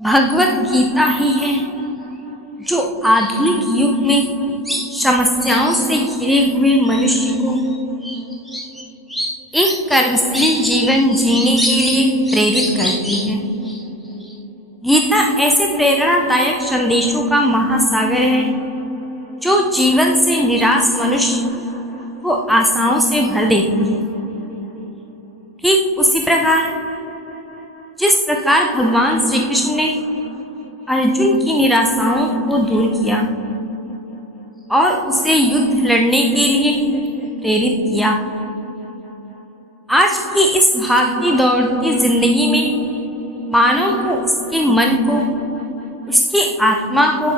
भगवत गीता ही है जो आधुनिक युग में समस्याओं से घिरे हुए मनुष्य को एक कर्मशील जीवन जीने के लिए प्रेरित करती है। गीता ऐसे प्रेरणादायक संदेशों का महासागर है जो जीवन से निराश मनुष्य को आशाओं से भर देती है। ठीक उसी प्रकार जिस प्रकार भगवान श्री कृष्ण ने अर्जुन की निराशाओं को दूर किया और उसे युद्ध लड़ने के लिए प्रेरित किया, आज की इस भागती दौड़ती जिंदगी में मानव को उसके मन को, उसकी आत्मा को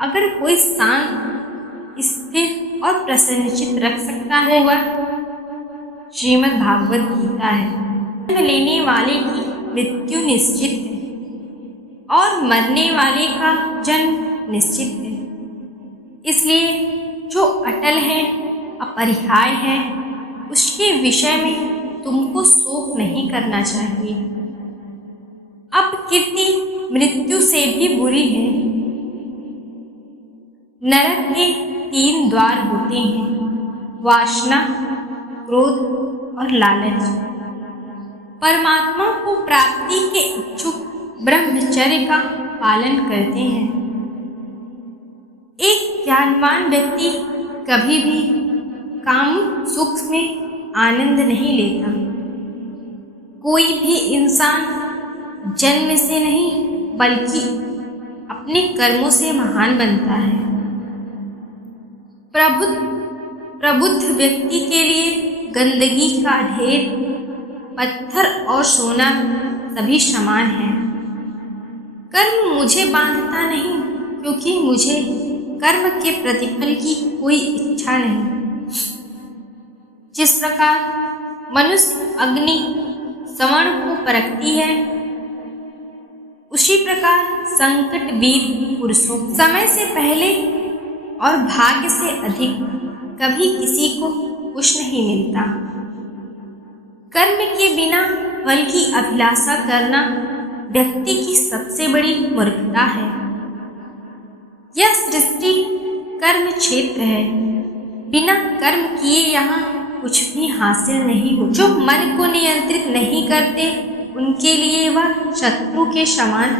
अगर कोई शांत, स्थिर और प्रसन्नचित्त रख सकता है वह श्रीमद् भागवत गीता है। जन्म लेने वाले की मृत्यु निश्चित है और मरने वाले का जन्म निश्चित है, इसलिए जो अटल है, अपरिहार्य है, उसके विषय में तुमको शोक नहीं करना चाहिए। अब कीर्ति मृत्यु से भी बुरी है। नरक के 3 द्वार होते हैं, वासना, क्रोध और लालच। परमात्मा को प्राप्ति के इच्छुक ब्रह्मचर्य का पालन करते हैं। एक ज्ञानवान व्यक्ति कभी भी कामुक सुख में आनंद नहीं लेता। कोई भी इंसान जन्म से नहीं बल्कि अपने कर्मों से महान बनता है। प्रबुद्ध व्यक्ति के लिए गंदगी का ढेर, पत्थर और सोना सभी समान है। कर्म मुझे बांधता नहीं क्योंकि मुझे कर्म के प्रतिफल की कोई इच्छा नहीं। जिस प्रकार मनुष्य अग्नि श्रवण को परखती है, उसी प्रकार संकट वीर पुरुषों समय से पहले और भाग्य से अधिक कभी किसी को कुछ नहीं मिलता। कर्म के बिना फल की अभिलाषा करना व्यक्ति की सबसे बड़ी मूर्खता है। यह सृष्टि कर्म क्षेत्र है। बिना कर्म किए यहाँ कुछ भी हासिल नहीं हो। जो मन को नियंत्रित नहीं करते उनके लिए वह शत्रु के समान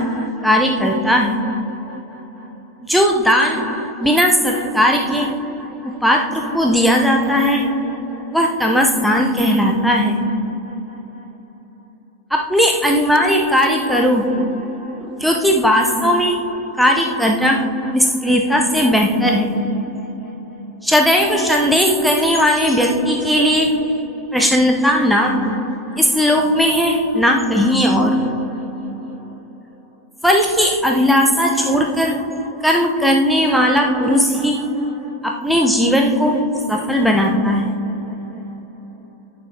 कार्य करता है। जो दान बिना सत्कार के कुपात्र को दिया जाता है वह तमस दान कहलाता है। अपने अनिवार्य कार्य करो क्योंकि वास्तव में कार्य करना निष्क्रियता से बेहतर है। सदैव संदेह करने वाले व्यक्ति के लिए प्रसन्नता ना इस लोक में है ना कहीं और। फल की अभिलाषा छोड़कर कर्म करने वाला पुरुष ही अपने जीवन को सफल बनाता है।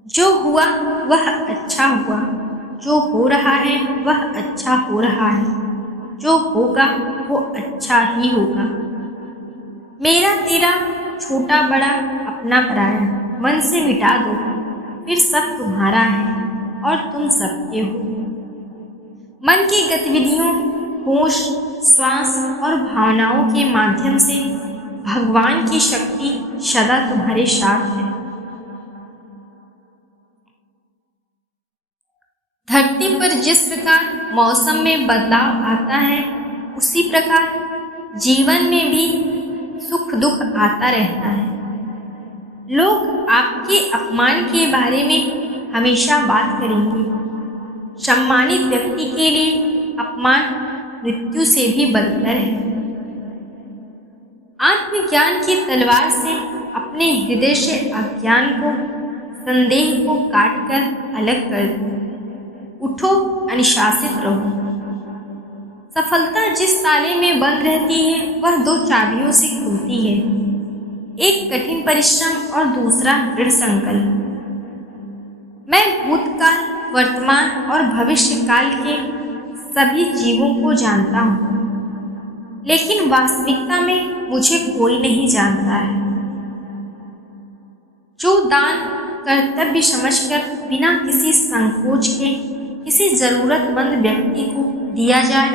जो हुआ वह अच्छा हुआ, जो हो रहा है वह अच्छा हो रहा है, जो होगा वो अच्छा ही होगा। मेरा तेरा, छोटा बड़ा, अपना पराया मन से मिटा दो, फिर सब तुम्हारा है और तुम सबके हो। मन की गतिविधियों, होश, श्वास और भावनाओं के माध्यम से भगवान की शक्ति सदा तुम्हारे साथ है। धरती पर जिस प्रकार मौसम में बदलाव आता है उसी प्रकार जीवन में भी सुख दुख आता रहता है। लोग आपके अपमान के बारे में हमेशा बात करेंगे। सम्मानित व्यक्ति के लिए अपमान मृत्यु से भी बदतर है। आत्मज्ञान की तलवार से अपने हृदय से अज्ञान को, संदेह को काट कर अलग कर दो। उठो, अनुशासित रहो। सफलता जिस ताले में बंद रहती है वह 2 चाबियों से खुलती है, एक कठिन परिश्रम और दूसरा दृढ़ संकल्प। मैं भूतकाल, वर्तमान और भविष्य काल के सभी जीवों को जानता हूँ, लेकिन वास्तविकता में मुझे कोई नहीं जानता है। जो दान कर्तव्य समझकर बिना किसी संकोच के किसी जरूरतमंद व्यक्ति को दिया जाए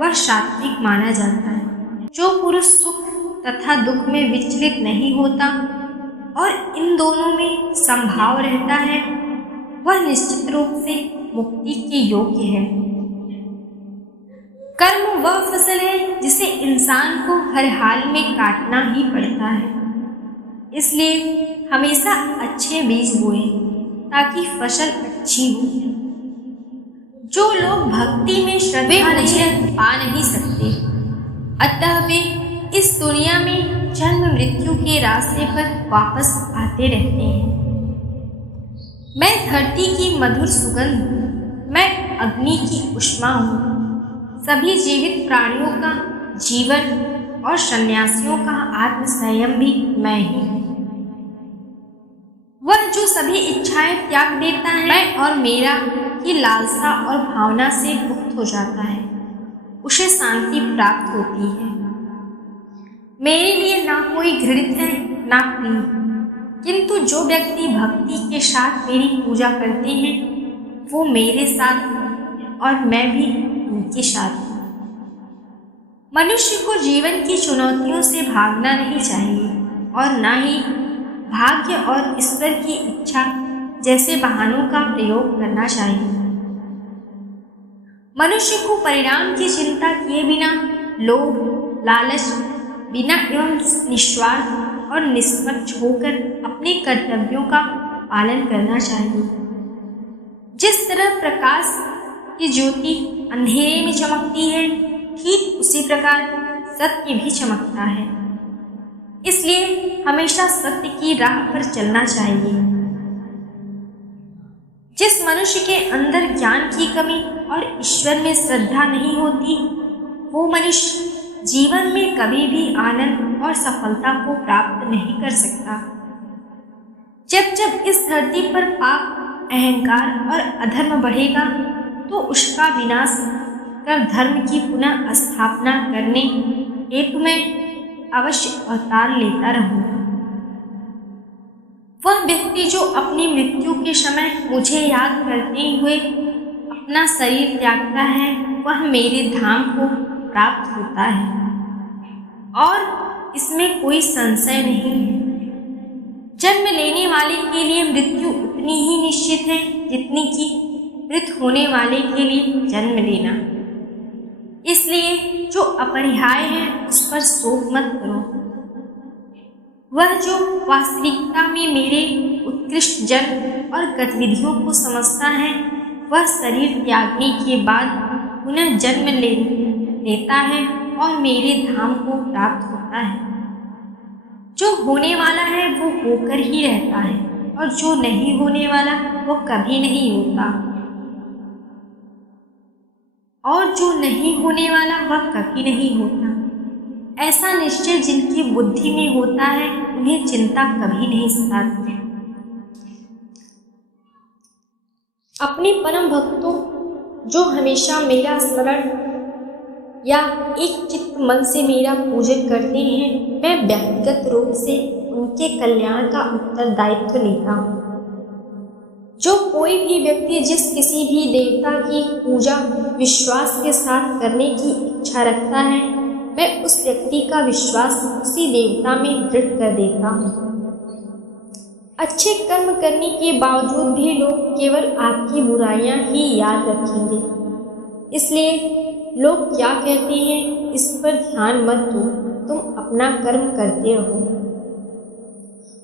वह सात्विक माना जाता है। जो पुरुष सुख तथा दुख में विचलित नहीं होता और इन दोनों में समभाव रहता है वह निश्चित रूप से मुक्ति के योग्य है। कर्म वह फसल है जिसे इंसान को हर हाल में काटना ही पड़ता है, इसलिए हमेशा अच्छे बीज बोएं ताकि फसल अच्छी हो। जो लोग भक्ति में श्रद्धा नहीं पा नहीं सकते, अतः वे इस दुनिया में जन्म मृत्यु के रास्ते पर वापस आते रहते हैं। मैं धरती की मधुर सुगंध हूँ, मैं अग्नि की ऊष्मा हूँ। सभी जीवित प्राणियों का जीवन और सन्यासियों का आत्म संयम भी मैं ही हूँ। वह जो सभी इच्छाएं त्याग देता है मैं और मेरा की लालसा और भावना से मुक्त हो जाता है, उसे शांति प्राप्त होती है। मेरे लिए ना कोई घृणित है ना प्रिय, किंतु जो व्यक्ति भक्ति के साथ मेरी पूजा करते हैं वो मेरे साथ और मैं भी उनके साथ हूँ। मनुष्य को जीवन की चुनौतियों से भागना नहीं चाहिए और ना ही भाग्य और ईश्वर की इच्छा जैसे बहानों का प्रयोग करना चाहिए। मनुष्य को परिणाम की चिंता किए बिना लोभ लालच बिना एवं निस्वार्थ और निष्पक्ष होकर अपने कर्तव्यों का पालन करना चाहिए। जिस तरह प्रकाश की ज्योति अंधेरे में चमकती है, ठीक उसी प्रकार सत्य भी चमकता है। इसलिए हमेशा सत्य की राह पर चलना चाहिए। जिस मनुष्य के अंदर ज्ञान की कमी और ईश्वर में श्रद्धा नहीं होती, वो मनुष्य जीवन में कभी भी आनंद और सफलता को प्राप्त नहीं कर सकता। जब जब इस धरती पर पाप अहंकार और अधर्म बढ़ेगा तो उसका विनाश कर धर्म की पुनः स्थापना करने हेतु मैं अवश्य अवतार लेता रहूंगा। वह व्यक्ति जो अपनी मृत्यु के समय मुझे याद करते हुए अपना शरीर त्यागता है वह मेरे धाम को प्राप्त होता है और इसमें कोई संशय नहीं है। जन्म लेने वाले के लिए मृत्यु उतनी ही निश्चित है जितनी कि मृत होने वाले के लिए जन्म लेना। इसलिए जो अपरिहार्य है उस पर शोक मत करो। वह जो वास्तविकता में मेरे उत्कृष्ट जन्म और गतिविधियों को समझता है वह शरीर त्यागने के बाद पुनः जन्म लेता है और मेरे धाम को प्राप्त होता है। जो होने वाला है वो होकर ही रहता है और जो नहीं होने वाला वो कभी नहीं होता, और जो नहीं होने वाला वह कभी नहीं होता। ऐसा निश्चय जिनकी बुद्धि में होता है उन्हें चिंता कभी नहीं सताती। अपने परम भक्तों जो हमेशा मेरा स्मरण या एक चित्त मन से मेरा पूजन करते हैं, मैं व्यक्तिगत रूप से उनके कल्याण का उत्तरदायित्व लेता हूँ। जो कोई भी व्यक्ति जिस किसी भी देवता की पूजा विश्वास के साथ करने की इच्छा रखता है, मैं उस व्यक्ति का विश्वास उसी देवता में दृढ़ कर देता हूँ। अच्छे कर्म करने के बावजूद भी लोग केवल आपकी बुराइयां ही याद रखेंगे। इसलिए लोग क्या कहते हैं इस पर ध्यान मत दो, तुम अपना कर्म करते रहो।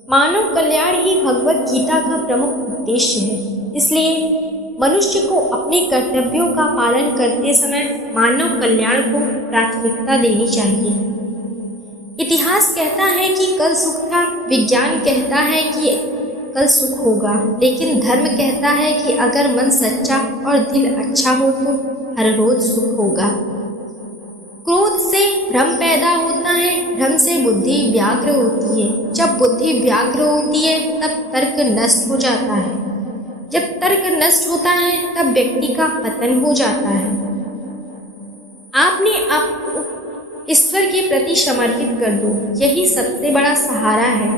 मानव कल्याण ही भगवत गीता का प्रमुख उद्देश्य है। इसलिए मनुष्य को अपने कर्तव्यों का पालन करते समय मानव कल्याण को प्राथमिकता देनी चाहिए। इतिहास कहता है कि कल सुख था, विज्ञान कहता है कि कल सुख होगा, लेकिन धर्म कहता है कि अगर मन सच्चा और दिल अच्छा हो तो हर रोज सुख होगा। क्रोध से भ्रम पैदा होता है, भ्रम से बुद्धि व्याग्र होती है। जब बुद्धि व्याग्र होती है तब तर्क नष्ट हो जाता है। जब तर्क नष्ट होता है तब व्यक्ति का पतन हो जाता है। आपने आप को ईश्वर के प्रति समर्पित कर दो, यही सबसे बड़ा सहारा है।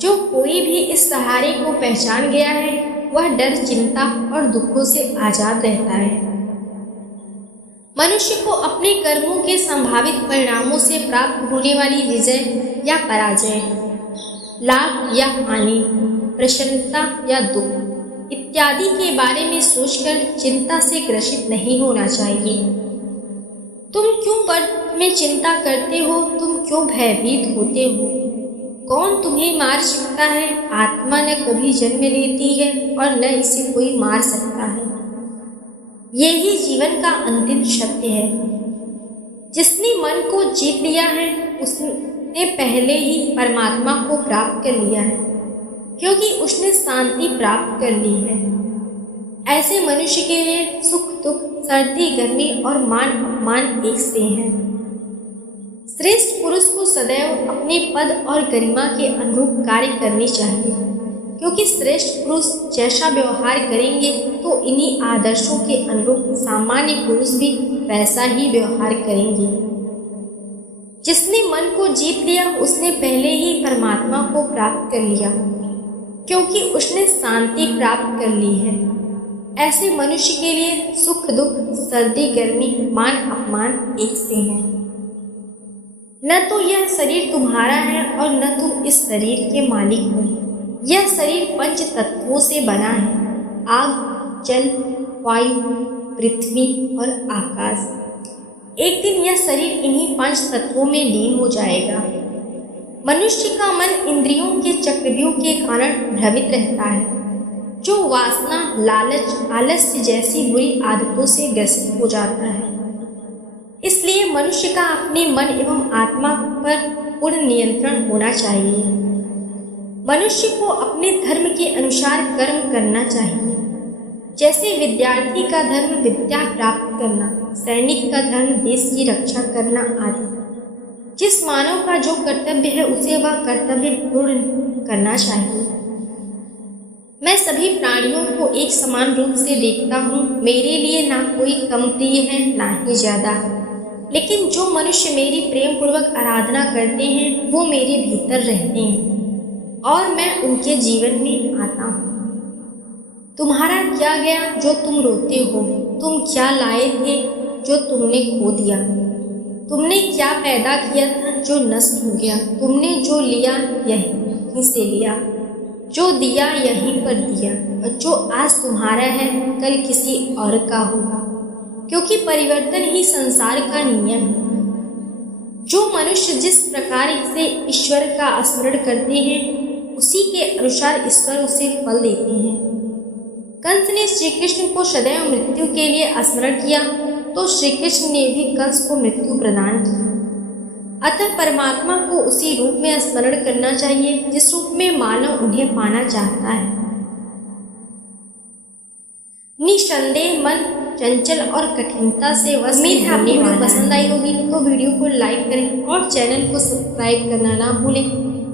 जो कोई भी इस सहारे को पहचान गया है वह डर, चिंता और दुखों से आजाद रहता है। मनुष्य को अपने कर्मों के संभावित परिणामों से प्राप्त होने वाली विजय या पराजय, लाभ या हानि, प्रसन्नता या दुख इत्यादि के बारे में सोचकर चिंता से ग्रसित नहीं होना चाहिए। तुम क्यों वर्त में चिंता करते हो? तुम क्यों भयभीत होते हो? कौन तुम्हें मार सकता है? आत्मा न कभी जन्म लेती है और न इसे कोई मार सकता है। यही जीवन का अंतिम सत्य है। जिसने मन को जीत लिया है उसने पहले ही परमात्मा को प्राप्त कर लिया है, क्योंकि उसने शांति प्राप्त कर ली है। ऐसे मनुष्य के लिए सुख दुख, सर्दी गर्मी और मान अपमान एक से हैं। श्रेष्ठ पुरुष को सदैव अपने पद और गरिमा के अनुरूप कार्य करने चाहिए, क्योंकि श्रेष्ठ पुरुष जैसा व्यवहार करेंगे तो इन्हीं आदर्शों के अनुरूप सामान्य पुरुष भी वैसा ही व्यवहार करेंगे। जिसने मन को जीत लिया उसने पहले ही परमात्मा को प्राप्त कर लिया, क्योंकि उसने शांति प्राप्त कर ली है। ऐसे मनुष्य के लिए सुख दुख, सर्दी गर्मी, मान अपमान एक से हैं। न तो यह शरीर तुम्हारा है और न तुम इस शरीर के मालिक हो। यह शरीर पंच तत्वों से बना है, आग, जल, वायु, पृथ्वी और आकाश। एक दिन यह शरीर इन्हीं पंच तत्वों में लीन हो जाएगा। मनुष्य का मन इंद्रियों के चक्रव्यूह के कारण भ्रमित रहता है, जो वासना, लालच, आलस्य जैसी बुरी आदतों से ग्रसित हो जाता है। इसलिए मनुष्य का अपने मन एवं आत्मा पर पूर्ण नियंत्रण होना चाहिए। मनुष्य को अपने धर्म के अनुसार कर्म करना चाहिए। जैसे विद्यार्थी का धर्म विद्या प्राप्त करना, सैनिक का धर्म देश की रक्षा करना आदि। जिस मानव का जो कर्तव्य है उसे वह कर्तव्य पूर्ण करना चाहिए। मैं सभी प्राणियों को एक समान रूप से देखता हूँ। मेरे लिए ना कोई कम प्रिय है ना ही ज्यादा, लेकिन जो मनुष्य मेरी प्रेम पूर्वक आराधना करते हैं वो मेरे भीतर रहते हैं और मैं उनके जीवन में आता हूँ। तुम्हारा क्या गया जो तुम रोते हो? तुम क्या लाए थे जो तुमने खो दिया? तुमने क्या पैदा किया था जो नष्ट हो गया? तुमने जो लिया यहीं से लिया, जो दिया यहीं पर दिया, और जो आज तुम्हारा है कल किसी और का होगा, क्योंकि परिवर्तन ही संसार का नियम है। जो मनुष्य जिस प्रकार से ईश्वर का स्मरण करते हैं उसी के अनुसार ईश्वर उसे फल देते हैं। कंस ने श्री कृष्ण को सदैव मृत्यु के लिए स्मरण किया तो श्री कृष्ण ने भी कंस को मृत्यु प्रदान की। अतः परमात्मा को उसी रूप में स्मरण करना चाहिए जिस रूप में मानव उन्हें पाना चाहता है। निसंदेह मन चंचल और कठिनता से उम्मीद है आपको वीडियो पसंद आई होगी, तो वीडियो को लाइक करें और चैनल को सब्सक्राइब करना ना भूलें।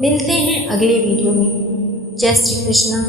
मिलते हैं अगले वीडियो में। जय श्री कृष्णा।